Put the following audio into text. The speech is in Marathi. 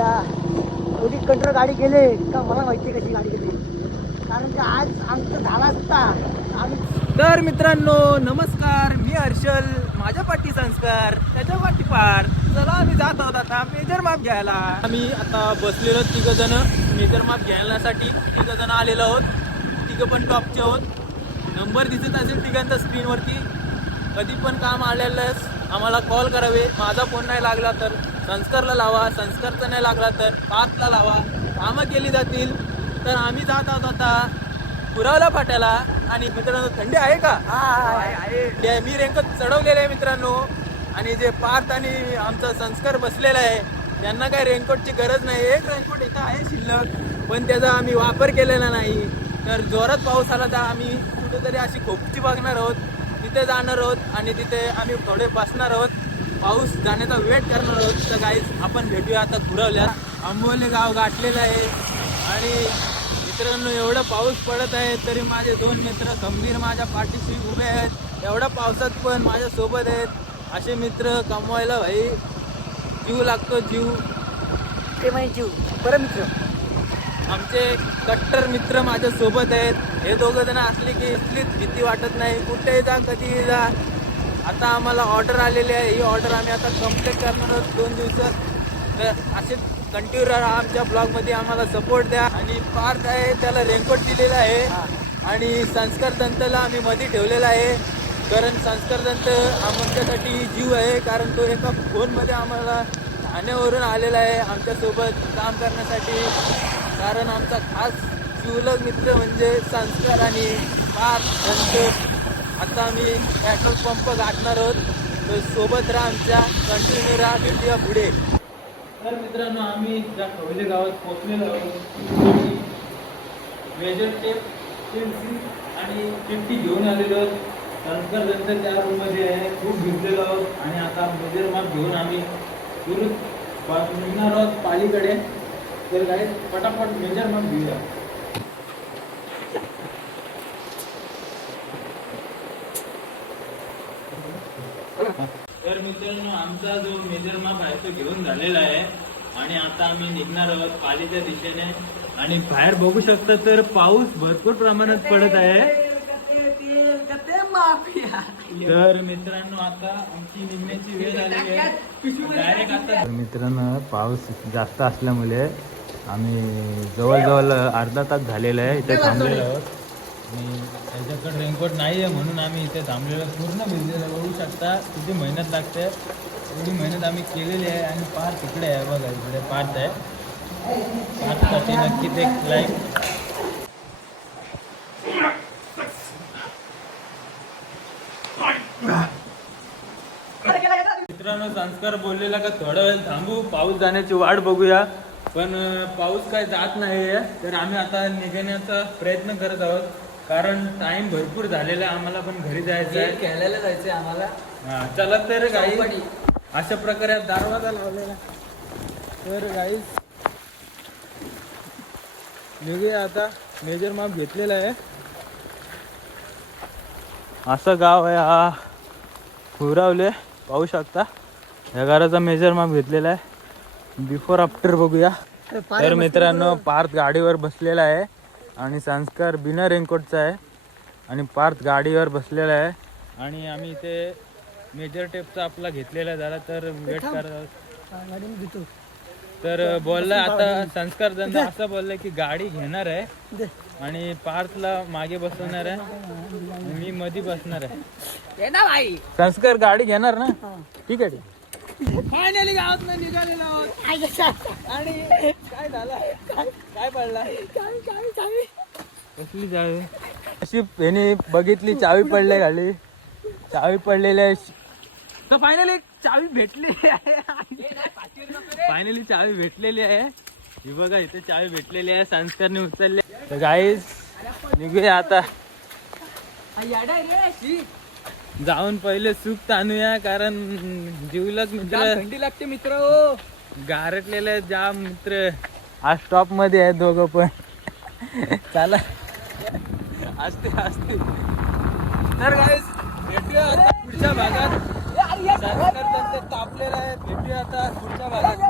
त्या एवढी कंट्रोल गाडी गेले का मला माहिती कशी गाडी गेली, कारण की आज आमचं झाला असता तर मित्रांनो नमस्कार, मी हर्षल, माझ्या पाठी संस्कार, त्याच्या पाठी पार. चला आम्ही जात आहोत आता मेजर माप घ्यायला. आम्ही आता बसलेलो तिघ जण मेजर माप घ्यायसाठी तिघ जण आलेलो आहोत. तिघ पण टॉपचे आहोत. नंबर दिसत असेल तिघांचा स्क्रीनवरती. कधी पण काम आलेलंच आम्हाला कॉल करावे. माझा फोन नाही लागला तर संस्कारला लावा, संस्कारचा नाही लागला तर पाचला लावा. कामं केली जातील. तर आम्ही जात आहोत आता पुरावला फाट्याला. आणि मित्रांनो थंडी आहे का? आहे. मी रेनकोट चढवलेलं आहे मित्रांनो. आणि जे पार्थ आणि आमचा संस्कार बसलेला आहे त्यांना काय रेनकोटची गरज नाही. एक रेनकोट इथं आहे शिल्लक, पण त्याचा आम्ही वापर केलेला नाही. तर जोरात पाऊस आला तर आम्ही कुठेतरी अशी खोपची बघणार आहोत, तिथे जाणार आहोत आणि तिथे आम्ही थोडे बसणार आहोत. पाऊस जाण्याचा वेट करणार आहोत. तर गाईज आपण भेटूया आता पुरवल्यात. आंबोली गाव गाठलेलं आहे. आणि मित्रांनो एवढा पाऊस पडत आहे तरी माझे दोन मित्र खंबीर माझ्या पाठीशी उभे आहेत. एवढ्या पावसात पण माझ्या सोबत आहेत. असे मित्र कमवायला भाई जीव लागतो. जीव ते म्हणजे जीव बरं मित्र. आमचे कट्टर मित्र माझ्या सोबत आहेत. हे दोघं जण असले की इथलीच भीती वाटत नाही. कुठेही जा, कधीही जा. आता आम्हाला ऑर्डर आलेली आहे. ही ऑर्डर आम्ही आता कम्प्लीट करणार आहोत 2 दिवसात. तर असे कंटिन्यू राहा आमच्या ब्लॉगमध्ये, आम्हाला सपोर्ट द्या. आणि पार्थ आहे त्याला रेनकोट दिलेला आहे. आणि संस्कार दंतला आम्ही मध्ये ठेवलेला आहे, कारण संस्कार दंत आमच्यासाठी जीव आहे. कारण तो एका फोनमध्ये आम्हाला ठाण्यावरून आलेला आहे आमच्यासोबत काम करण्यासाठी. कारण आमचा खास जीवलग मित्र म्हणजे संस्कार आणि पार्थ दंत. आता आम्ही पेट्रोल पंप गाठणार आहोत. तर सोबत राहा आमच्या, कंटिन्यू राहा. भेटूया पुढे. तर मित्रांनो आम्ही ज्या खवले गावात पोहोचलेलो आहोत. मेजर टेप, पेन्सिल आणि चिमटी घेऊन आलेलो आहोत. संस्कार दंत त्या रूममध्ये आहे. खूप भिजलेलो आहोत आणि आता मेजर माप घेऊन आम्ही निघणार आहोत पालीकडे. तर काही पटापट मेजर माप घेऊया. तर मित्रांनो आमचा जो मेजर माप आहे तो घेऊन झालेला आहे. आणि आता आम्ही निघणार आहोत पालीच्या दिशेने. आणि बाहेर बघू शकता तर पाऊस भरपूर प्रमाणात पडत आहे. तर मित्रांनो आता आमची निघण्याची वेळ झालेली आहे. डायरेक्ट आता मित्रांनो पाऊस जास्त असल्यामुळे आम्ही जवळजवळ अर्धा तास झालेला आहे इथे थांबलेलो आहोत. आणि त्याच्याकडे रेनकोट नाही आहे म्हणून आम्ही इथे थांबलेलो. पूर्ण भिजलेलं बघू शकता किती मेहनत लागते. एवढी मेहनत आम्ही केलेली आहे. आणि पार्थ इकडे आहे बघा, इकडे पार्थ आहे. पार्थसाठी नक्कीच एक लाईक. मित्रांनो संस्कार बोललेला का थोडा वेळ थांबू, पाऊस जाण्याची वाट बघूया. पण पाऊस काय जात नाही आहे. तर आम्ही आता निघण्याचा प्रयत्न करत आहोत. कारण टाइम भरपूर झालेला आहे. आम्हाला पण घरी जायचं आहे, खेळायला जायचंय आम्हाला. हा चला तर गाई. अशा प्रकारे दरवाजा लावलेला. तर गाई निघूया आता. मेजर माप घेतलेला आहे. असं गाव आहे हा पुरावले, पाहू शकता. या घराचा मेजर माप घेतलेला आहे. बिफोर आफ्टर बघूया. तर मित्रांनो पार्थ गाडीवर बसलेला आहे आणि संस्कार बिना रेनकोटचा आहे. आणि पार्थ गाडीवर बसलेला आहे. आणि आम्ही इथे मेजर टेपचा आपला घेतलेला झाला तर वेट करत आहोत. तर बोलला आता संस्कार दंदा असं बोललं की गाडी घेणार आहे आणि पार्थला मागे बसवणार आहे, मी मध्ये बसणार आहे. संस्कार गाडी घेणार ना? ठीक आहे. फायनली गावात निघालेलो आहोत. आणि काय झालं, काय पडला, कसली चावी अशी याने बघितली, चावी पडले खाली, चावी पडलेली आहे. तर फायनली चावी भेटलेली आहे. फायनली चावी भेटलेली आहे. ही बघा इथे चावी भेटलेली आहे, संस्कारने उचलले. तर गाईज निघूया आता. जाऊन पहिले सुख आणूया, कारण जीवलग मित्र, थंडी लागते मित्र, हो गारटलेले जाम मित्र. आज स्टॉप मध्ये आहे दोघं पण. चला असते असते. तर गाईज भेटूया आता पुढच्या भागात. तापलेला आहे. भेटूया आता पुढच्या भागात.